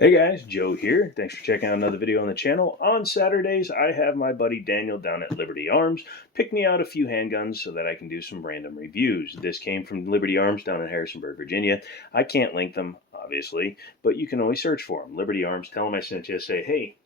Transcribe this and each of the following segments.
Hey guys, Joe here. Thanks for checking out another video on the channel. On Saturdays, I have my buddy Daniel down at Liberty Arms pick me out a few handguns so that I can do some random reviews. This came from Liberty Arms down in Harrisonburg, Virginia. I can't link them, obviously, but you can always search for them. Liberty Arms, tell them I sent you, say, hey,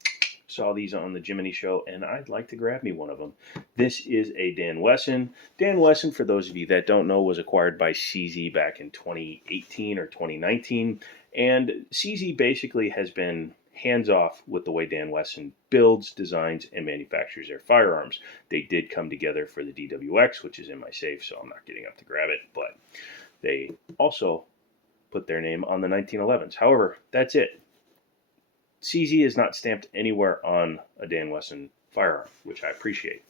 saw these on the Jimmini show and I'd like to grab me one of them. This is a Dan Wesson. Dan Wesson, for those of you that don't know, was acquired by CZ back in 2018 or 2019. And CZ basically has been hands off with the way Dan Wesson builds, designs, and manufactures their firearms. They did come together for the DWX, which is in my safe, so I'm not getting up to grab it, but they also put their name on the 1911s. However, that's it. CZ is not stamped anywhere on a Dan Wesson firearm, which I appreciate.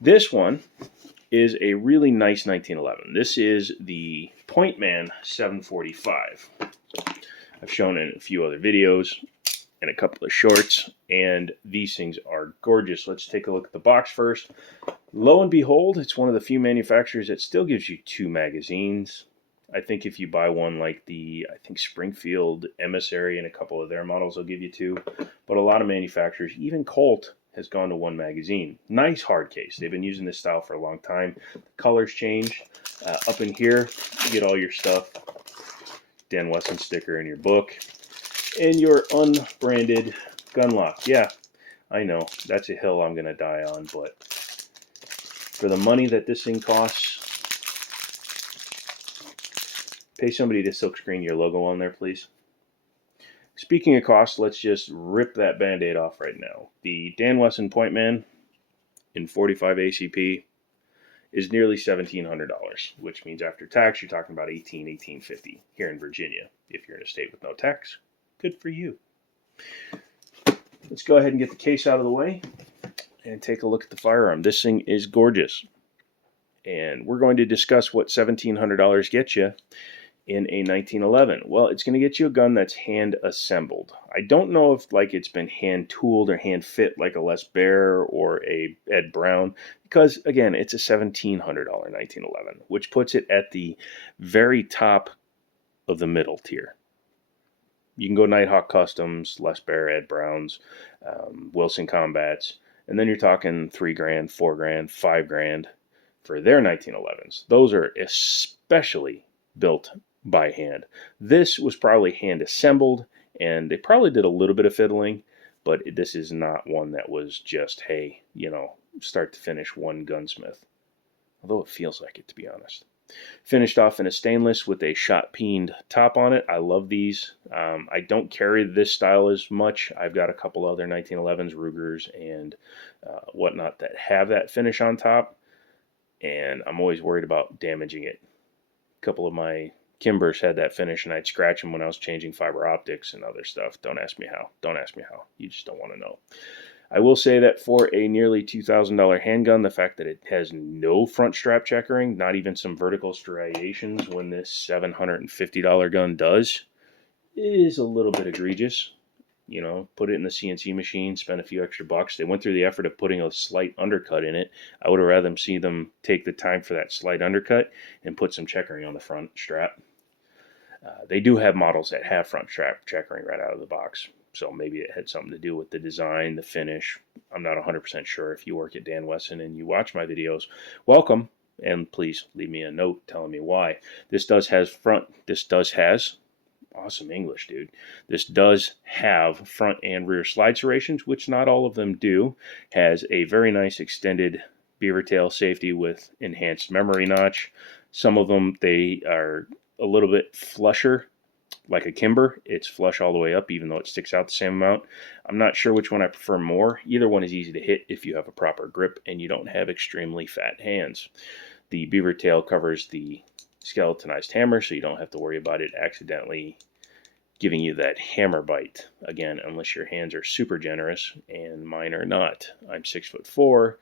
This one is a really nice 1911. This is the Pointman 745. I've shown it in a few other videos and a couple of shorts, and these things are gorgeous. Let's take a look at the box first. Lo and behold, it's one of the few manufacturers that still gives you 2 magazines. I think if you buy one like the, Springfield Emissary and a couple of their models, will give you 2. But a lot of manufacturers, even Colt, has gone to 1 magazine. Nice hard case. They've been using this style for a long time. The colors change. Up in here, you get all your stuff. Dan Wesson sticker in your book. And your unbranded gun lock. Yeah, I know, that's a hill I'm going to die on, but for the money that this thing costs, pay somebody to silkscreen your logo on there, please. Speaking of cost, let's just rip that Band-Aid off right now. The Dan Wesson Pointman in 45 ACP is nearly $1,700, which means after tax, you're talking about $1,850 here in Virginia. If you're in a state with no tax, good for you. Let's go ahead and get the case out of the way and take a look at the firearm. This thing is gorgeous. And we're going to discuss what $1,700 gets you in a 1911. Well, it's going to get you a gun that's hand assembled. I don't know if it's been hand tooled or hand fit like a Les Baer or a Ed Brown, because again, it's a $1,700 1911, which puts it at the very top of the middle tier. You can go Nighthawk Customs, Les Baer, Ed Browns, Wilson Combats, and then you're talking $3 grand, $4 grand, $5 grand for their 1911s. Those are especially built by hand. This was probably hand assembled, and they probably did a little bit of fiddling, but this is not one that was just, hey, start to finish one gunsmith. Although it feels like it, to be honest. Finished off in a stainless with a shot peened top on it. I love these. I don't carry this style as much. I've got a couple other 1911s, Rugers, and whatnot that have that finish on top, and I'm always worried about damaging it. A couple of my Kimbers had that finish, and I'd scratch them when I was changing fiber optics and other stuff. Don't ask me how. Don't ask me how. You just don't want to know. I will say that for a nearly $2,000 handgun, the fact that it has no front strap checkering, not even some vertical striations when this $750 gun does, is a little bit egregious. Put it in the CNC machine, spend a few extra bucks. They went through the effort of putting a slight undercut in it. I would have rather see them take the time for that slight undercut and put some checkering on the front strap. They do have models that have front strap checkering right out of the box, so maybe it had something to do with the design, the finish. I'm not 100% sure. If you work at Dan Wesson and you watch my videos, welcome, and please leave me a note telling me why. This does has awesome English, dude. This does have front and rear slide serrations, which not all of them do. Has a very nice extended beaver tail safety with enhanced memory notch. Some of them, they are a little bit flusher, like a Kimber. It's flush all the way up, even though it sticks out the same amount. I'm not sure which one I prefer more. Either one is easy to hit if you have a proper grip and you don't have extremely fat hands. The beaver tail covers the skeletonized hammer, so you don't have to worry about it accidentally giving you that hammer bite. Again, unless your hands are super generous, and mine are not. I'm 6'4",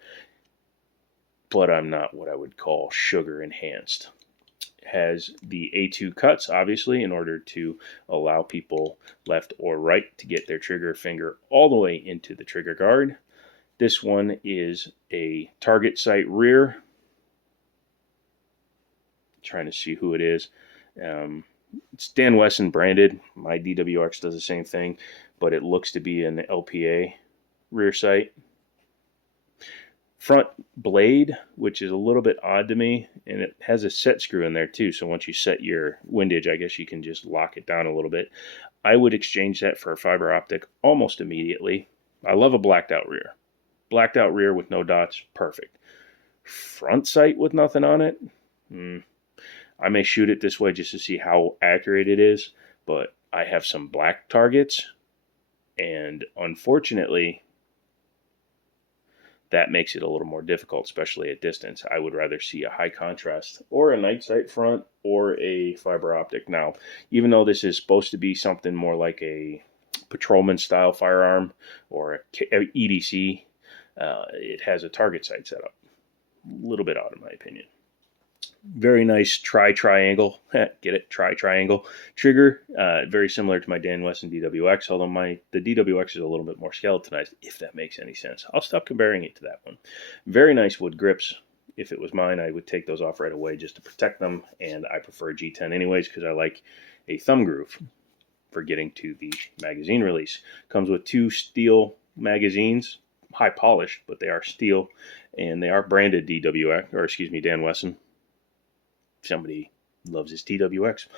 but I'm not what I would call sugar enhanced. Has the A2 cuts, obviously, in order to allow people left or right to get their trigger finger all the way into the trigger guard. This one is a target sight rear. Trying to see who it is. It's Dan Wesson branded. My DWX does the same thing, but it looks to be an LPA rear sight. Front blade, which is a little bit odd to me, and it has a set screw in there too, so once you set your windage, I guess you can just lock it down a little bit. I would exchange that for a fiber optic almost immediately. I love a blacked out rear. Blacked out rear with no dots, perfect. Front sight with nothing on it, I may shoot it this way just to see how accurate it is, but I have some black targets, and unfortunately, that makes it a little more difficult, especially at distance. I would rather see a high contrast or a night sight front or a fiber optic. Now, even though this is supposed to be something more like a patrolman style firearm or a EDC, it has a target sight setup. A little bit odd in my opinion. Very nice triangle. Get it? Triangle trigger. Very similar to my Dan Wesson DWX, although the DWX is a little bit more skeletonized, if that makes any sense. I'll stop comparing it to that one. Very nice wood grips. If it was mine, I would take those off right away just to protect them, and I prefer G10 anyways because I like a thumb groove for getting to the magazine release. Comes with 2 steel magazines, high polished, but they are steel, and they are branded DWX, or excuse me, Dan Wesson. Somebody loves his TWX.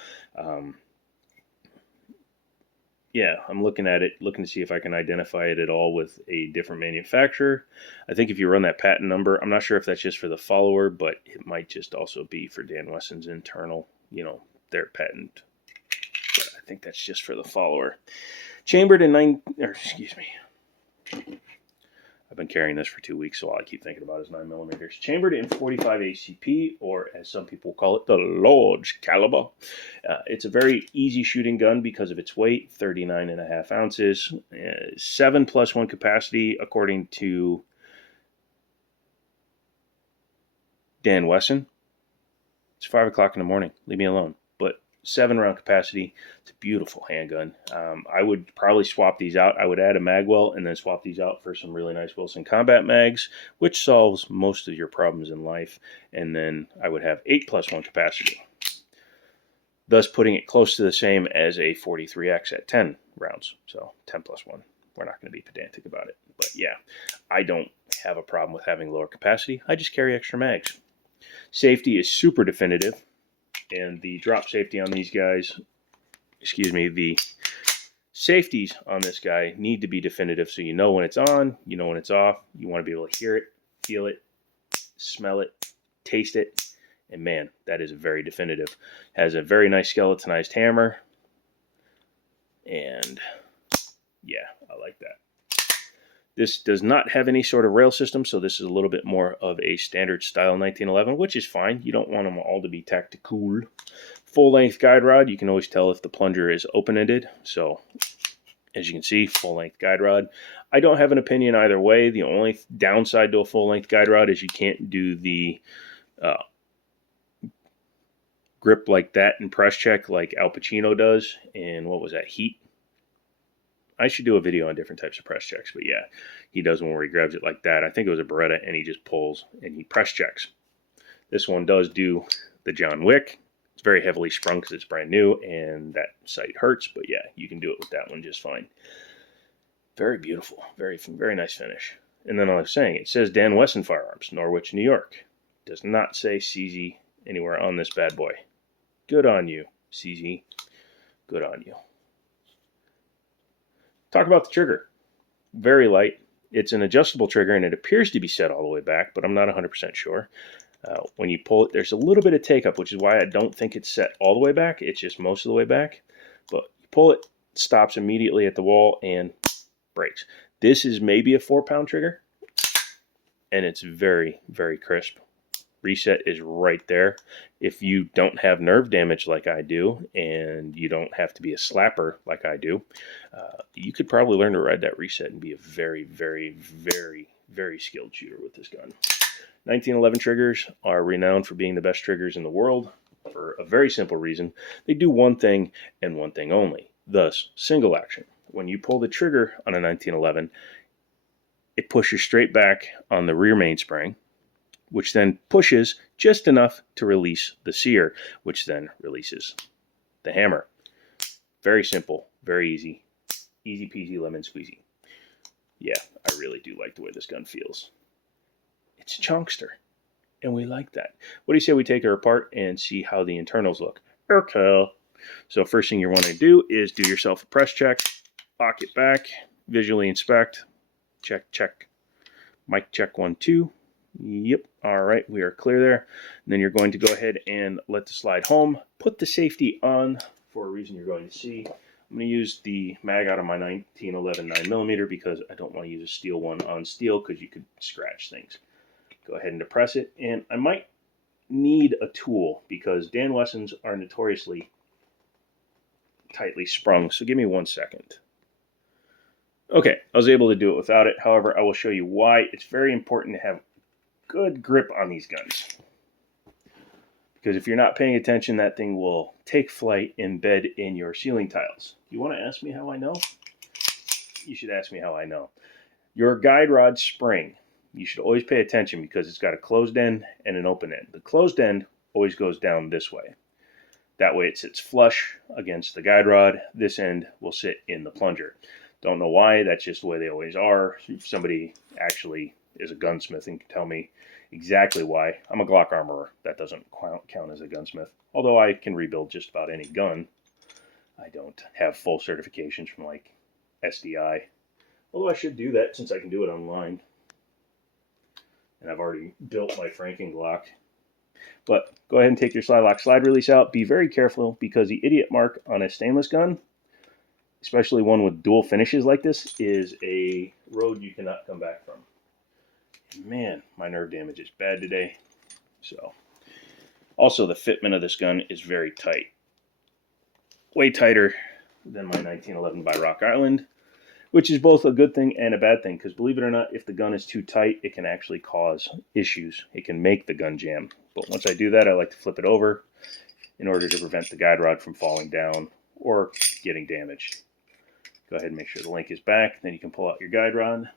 Yeah, I'm looking at it, looking to see if I can identify it at all with a different manufacturer. I think if you run that patent number, I'm not sure if that's just for the follower, but it might just also be for Dan Wesson's internal, their patent. But I think that's just for the follower. Chambered in I've been carrying this for 2 weeks, so all I keep thinking about is 9mm. Chambered in 45 ACP, or as some people call it, the large caliber. It's a very easy shooting gun because of its weight, 39.5 ounces, 7+1 capacity, according to Dan Wesson. It's 5 o'clock in the morning. Leave me alone. But 7-round capacity. It's a beautiful handgun. I would probably swap these out. I would add a magwell and then swap these out for some really nice Wilson Combat mags, which solves most of your problems in life. And then I would have 8+1 capacity, thus putting it close to the same as a 43X at 10 rounds. So 10+1. We're not going to be pedantic about it. But yeah, I don't have a problem with having lower capacity. I just carry extra mags. Safety is super definitive. And the drop safety on these guys, the safeties on this guy need to be definitive, so you know when it's on, you know when it's off. You want to be able to hear it, feel it, smell it, taste it, and man, that is very definitive. Has a very nice skeletonized hammer, and yeah, I like that. This does not have any sort of rail system, so this is a little bit more of a standard style 1911, which is fine. You don't want them all to be tactical. Full-length guide rod. You can always tell if the plunger is open-ended. So, as you can see, full-length guide rod. I don't have an opinion either way. The only downside to a full-length guide rod is you can't do the grip like that and press check like Al Pacino does in, what was that, Heat? I should do a video on different types of press checks, but yeah, he does one where he grabs it like that. I think it was a Beretta, and he just pulls and he press checks. This one does do the John Wick. It's very heavily sprung because it's brand new, and that sight hurts, but yeah, you can do it with that one just fine. Very beautiful, very, very nice finish. And then I was saying, it says Dan Wesson Firearms, Norwich, New York. It does not say CZ anywhere on this bad boy. Good on you, CZ. Good on you. Talk about the trigger. Very light. It's an adjustable trigger, and it appears to be set all the way back, but I'm not 100% sure. When you pull it, there's a little bit of take-up, which is why I don't think it's set all the way back. It's just most of the way back. But you pull it, stops immediately at the wall, and breaks. This is maybe a 4-pound trigger, and it's very, very crisp. Reset is right there. If you don't have nerve damage like I do, and you don't have to be a slapper like I do, you could probably learn to ride that reset and be a very, very, very, very skilled shooter with this gun. 1911 triggers are renowned for being the best triggers in the world for a very simple reason. They do one thing and one thing only, thus single action. When you pull the trigger on a 1911, it pushes straight back on the rear mainspring, which then pushes just enough to release the sear, which then releases the hammer. Very simple, very easy. Easy peasy lemon squeezy. Yeah, I really do like the way this gun feels. It's a chunkster, and we like that. What do you say we take her apart and see how the internals look? Okay. So first thing you want to do is do yourself a press check, lock it back, visually inspect, check, check. Mic check 1, 2. Yep, all right, we are clear there. And then you're going to go ahead and let the slide home. Put the safety on for a reason you're going to see. I'm going to use the mag out of my 1911 9mm because I don't want to use a steel one on steel because you could scratch things. Go ahead and depress it. And I might need a tool because Dan Wessons are notoriously tightly sprung. So give me 1 second. Okay, I was able to do it without it. However, I will show you why it's very important to have good grip on these guns. Because if you're not paying attention, that thing will take flight and bed in your ceiling tiles. You want to ask me how I know? You should ask me how I know. Your guide rod spring, you should always pay attention because it's got a closed end and an open end. The closed end always goes down this way. That way it sits flush against the guide rod. This end will sit in the plunger. Don't know why, that's just the way they always are. If somebody actually is a gunsmith and can tell me exactly why. I'm a Glock armorer. That doesn't count as a gunsmith. Although I can rebuild just about any gun. I don't have full certifications from like SDI. Although I should do that since I can do it online. And I've already built my Franken Glock. But go ahead and take your slide lock slide release out. Be very careful because the idiot mark on a stainless gun, especially one with dual finishes like this, is a road you cannot come back from. Man, my nerve damage is bad today. So, also the fitment of this gun is very tight. Way tighter than my 1911 by Rock Island, which is both a good thing and a bad thing, because believe it or not, if the gun is too tight, it can actually cause issues. It can make the gun jam. But once I do that, I like to flip it over in order to prevent the guide rod from falling down or getting damaged. Go ahead and make sure the link is back. Then you can pull out your guide rod,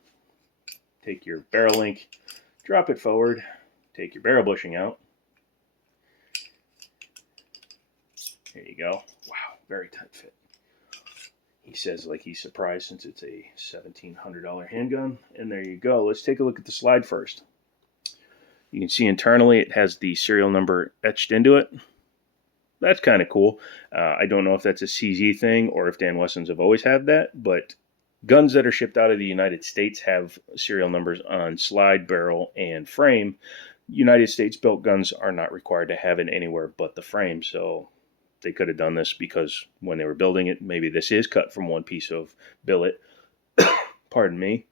take your barrel link, drop it forward, take your barrel bushing out. There you go. Wow, very tight fit. He says like he's surprised since it's a $1,700 handgun. And there you go. Let's take a look at the slide first. You can see internally it has the serial number etched into it. That's kind of cool. I don't know if that's a CZ thing or if Dan Wessons have always had that, but guns that are shipped out of the United States have serial numbers on slide, barrel, and frame. United States built guns are not required to have it anywhere but the frame, so they could have done this because when they were building it, maybe this is cut from one piece of billet, pardon me,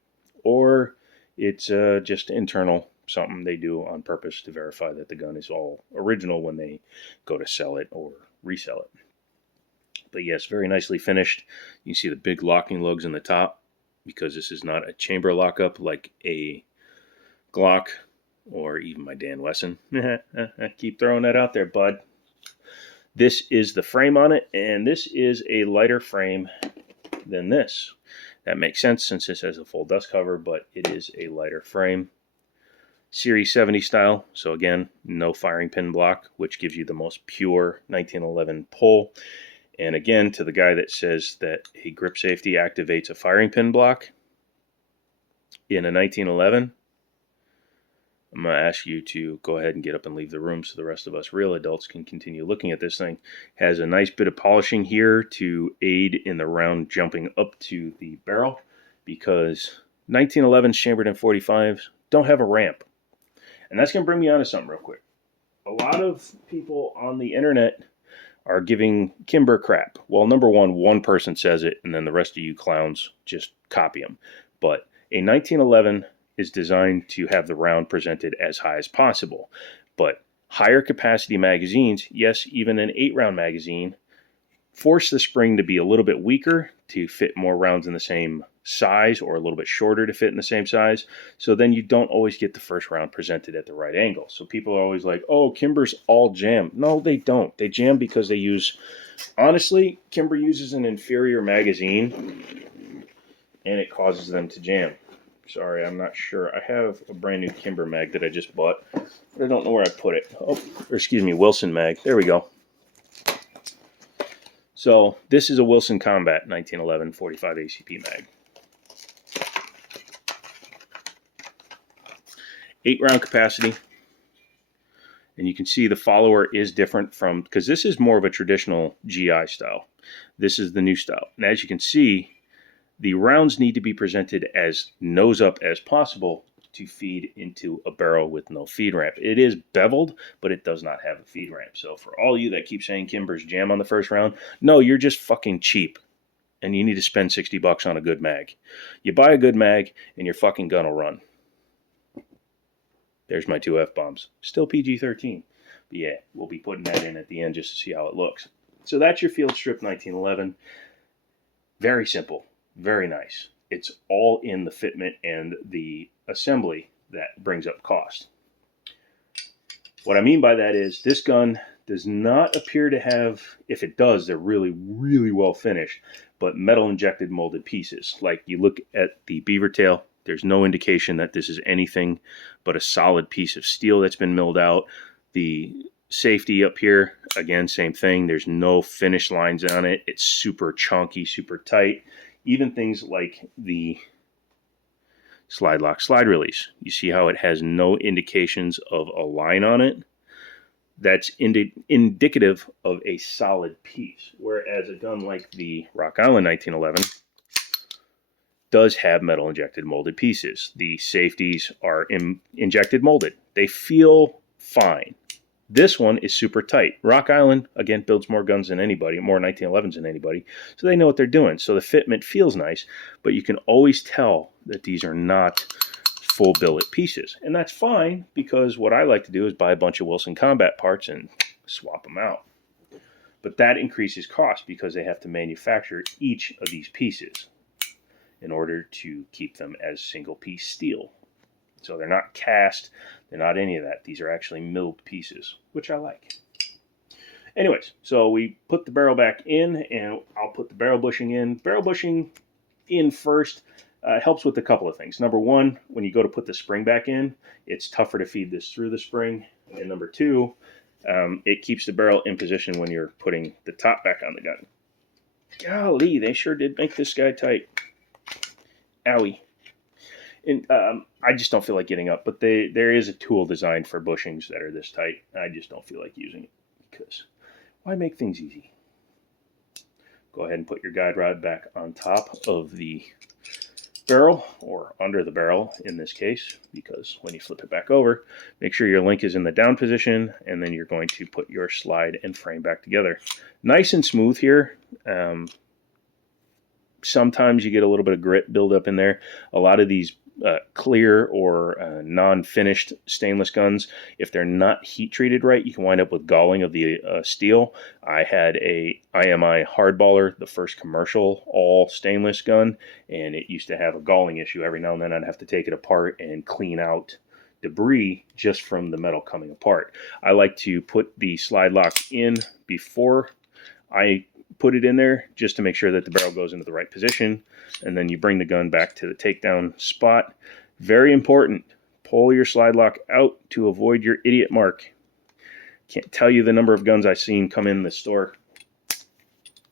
or it's just internal, something they do on purpose to verify that the gun is all original when they go to sell it or resell it. But yes, very nicely finished. You can see the big locking lugs in the top because this is not a chamber lockup like a Glock or even my Dan Wesson. Keep throwing that out there, bud. This is the frame on it, and this is a lighter frame than this. That makes sense since this has a full dust cover, but it is a lighter frame. Series 70 style, so again, no firing pin block, which gives you the most pure 1911 pull. And again, to the guy that says that a grip safety activates a firing pin block in a 1911, I'm going to ask you to go ahead and get up and leave the room so the rest of us real adults can continue looking at this thing. Has a nice bit of polishing here to aid in the round jumping up to the barrel because 1911s chambered in 45s don't have a ramp. And that's going to bring me on to something real quick. A lot of people on the internet are giving Kimber crap. Well, number one person says it, and then the rest of you clowns just copy them. But a 1911 is designed to have the round presented as high as possible. But higher capacity magazines, yes, even an 8-round magazine, force the spring to be a little bit weaker to fit more rounds in the same size or a little bit shorter to fit in the same size. So then you don't always get the first round presented at the right angle. So people are always like, oh, Kimber's all jam. No, they don't. They jam because they use, honestly, Kimber uses an inferior magazine and it causes them to jam. Sorry, I'm not sure. I have a brand new Kimber mag that I just bought, but I don't know where I put it. Oh, or excuse me, Wilson mag. There we go. So this is a Wilson Combat 1911 45 ACP mag. 8-round capacity. And you can see the follower is different from, because this is more of a traditional GI style. This is the new style. And as you can see, the rounds need to be presented as nose up as possible to feed into a barrel with no feed ramp. It is beveled, but it does not have a feed ramp. So for all you that keep saying Kimber's jam on the first round, no, you're just fucking cheap. And you need to spend $60 on a good mag. You buy a good mag and your fucking gun will run. There's my 2 F-bombs. Still PG-13. But yeah, we'll be putting that in at the end just to see how it looks. So that's your Field Strip 1911. Very simple. Very nice. It's all in the fitment and the assembly that brings up cost. What I mean by that is this gun does not appear to have, if it does, they're really, really well finished, but metal injected molded pieces. Like you look at the beaver tail, there's no indication that this is anything but a solid piece of steel that's been milled out. The safety up here, again, same thing. There's no finish lines on it. It's super chunky, super tight. Even things like the slide lock, slide release. You see how it has no indications of a line on it? That's indicative of a solid piece. Whereas a gun like the Rock Island 1911 does have metal injected molded pieces. The safeties are injected molded. They feel fine. This one is super tight. Rock Island, again, builds more guns than anybody, more 1911s than anybody, so they know what they're doing. So the fitment feels nice, but you can always tell that these are not full billet pieces. And that's fine, because what I like to do is buy a bunch of Wilson Combat parts and swap them out. But that increases cost because they have to manufacture each of these pieces in order to keep them as single piece steel. So they're not cast, they're not any of that. These are actually milled pieces, which I like. Anyways, so we put the barrel back in, and I'll put the barrel bushing in. Barrel bushing in first helps with a couple of things. Number one, when you go to put the spring back in, it's tougher to feed this through the spring. And number two, it keeps the barrel in position when you're putting the top back on the gun. Golly, they sure did make this guy tight. Owie. And I just don't feel like getting up, but there is a tool designed for bushings that are this tight. I just don't feel like using it, because why make things easy? Go ahead and put your guide rod back on top of the barrel, or under the barrel in this case, because when you flip it back over, make sure your link is in the down position, and then you're going to put your slide and frame back together. Nice and smooth here. Sometimes you get a little bit of grit buildup in there. A lot of these clear or non-finished stainless guns, if they're not heat treated right, you can wind up with galling of the steel. I had a IMI hardballer, the first commercial all stainless gun, and it used to have a galling issue. Every now and then I'd have to take it apart and clean out debris just from the metal coming apart. I like to put the slide lock in before I put it in there, just to make sure that the barrel goes into the right position, and then you bring the gun back to the takedown spot. Very important, pull your slide lock out to avoid your idiot mark. Can't tell you the number of guns I've seen come in the store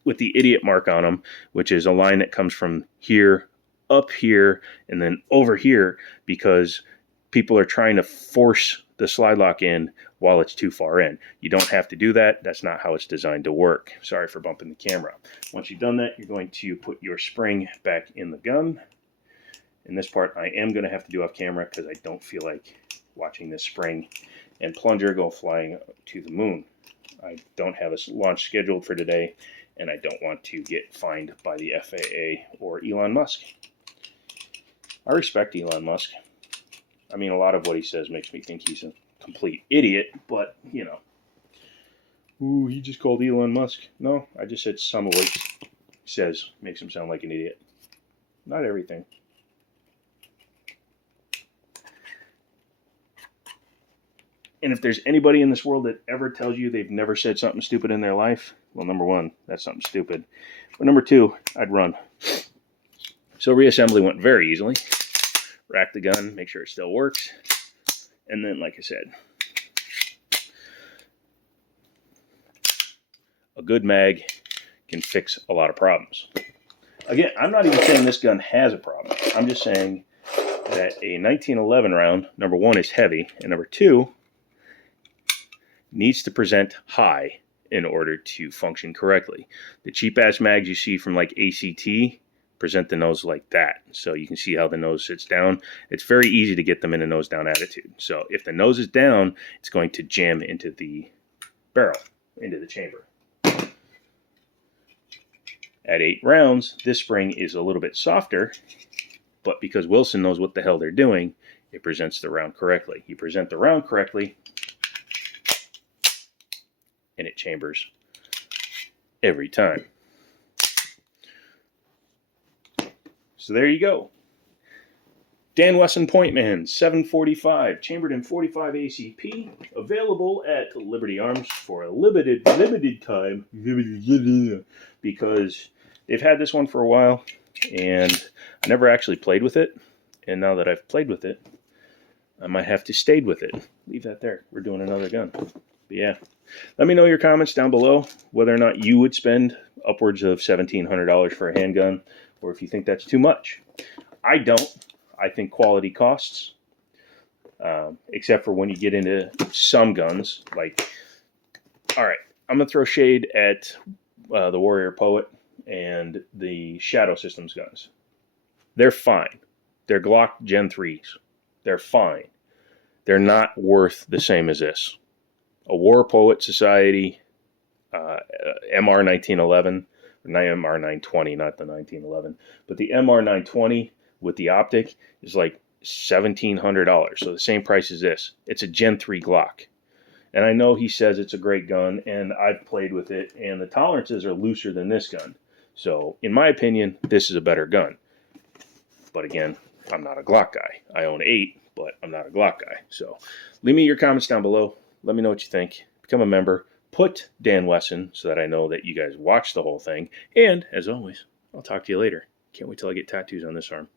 with the idiot mark on them, which is a line that comes from here, up here, and then over here, because people are trying to force the slide lock in while it's too far in. You don't have to do that. That's not how it's designed to work. Sorry for bumping the camera. Once you've done that, you're going to put your spring back in the gun. And this part I am going to have to do off camera, because I don't feel like watching this spring and plunger go flying to the moon. I don't have a launch scheduled for today, and I don't want to get fined by the FAA or Elon Musk. I respect Elon Musk. I mean, a lot of what he says makes me think he's a complete idiot, but, you know. Ooh, he just called Elon Musk. No, I just said some of what he says makes him sound like an idiot. Not everything. And if there's anybody in this world that ever tells you they've never said something stupid in their life, well, number one, that's something stupid. But number two, I'd run. So reassembly went very easily. Rack the gun, make sure it still works. And then, like I said, a good mag can fix a lot of problems. Again, I'm not even saying this gun has a problem. I'm just saying that a 1911 round, number one, is heavy, and number two, needs to present high in order to function correctly. The cheap-ass mags you see from like ACT present the nose like that. So you can see how the nose sits down. It's very easy to get them in a nose-down attitude. So if the nose is down, it's going to jam into the barrel, into the chamber. At 8 rounds, this spring is a little bit softer, but because Wilson knows what the hell they're doing, it presents the round correctly. You present the round correctly, and it chambers every time. So there you go. Dan Wesson Pointman 745, chambered in 45 ACP, available at Liberty Arms for a limited time, because they've had this one for a while, and I never actually played with it, and now that I've played with it, I might have to stay with it. Leave that there. We're doing another gun. But yeah. Let me know your comments down below, whether or not you would spend upwards of $1,700 for a handgun, or if you think that's too much. I don't. I think quality costs, except for when you get into some guns. Like, all right, I'm going to throw shade at the Warrior Poet and the Shadow Systems guns. They're fine. They're Glock Gen 3s. They're fine. They're not worth the same as this. A War Poet Society MR 1911, or MR 920, not the 1911, but the MR 920 with the optic is like $1,700, so the same price as this. It's a Gen 3 Glock. And I know he says it's a great gun, and I've played with it, and the tolerances are looser than this gun. So, in my opinion, this is a better gun. But again, I'm not a Glock guy. I own 8, but I'm not a Glock guy. So, leave me your comments down below. Let me know what you think. Become a member. Put Dan Wesson so that I know that you guys watched the whole thing. And, as always, I'll talk to you later. Can't wait till I get tattoos on this arm.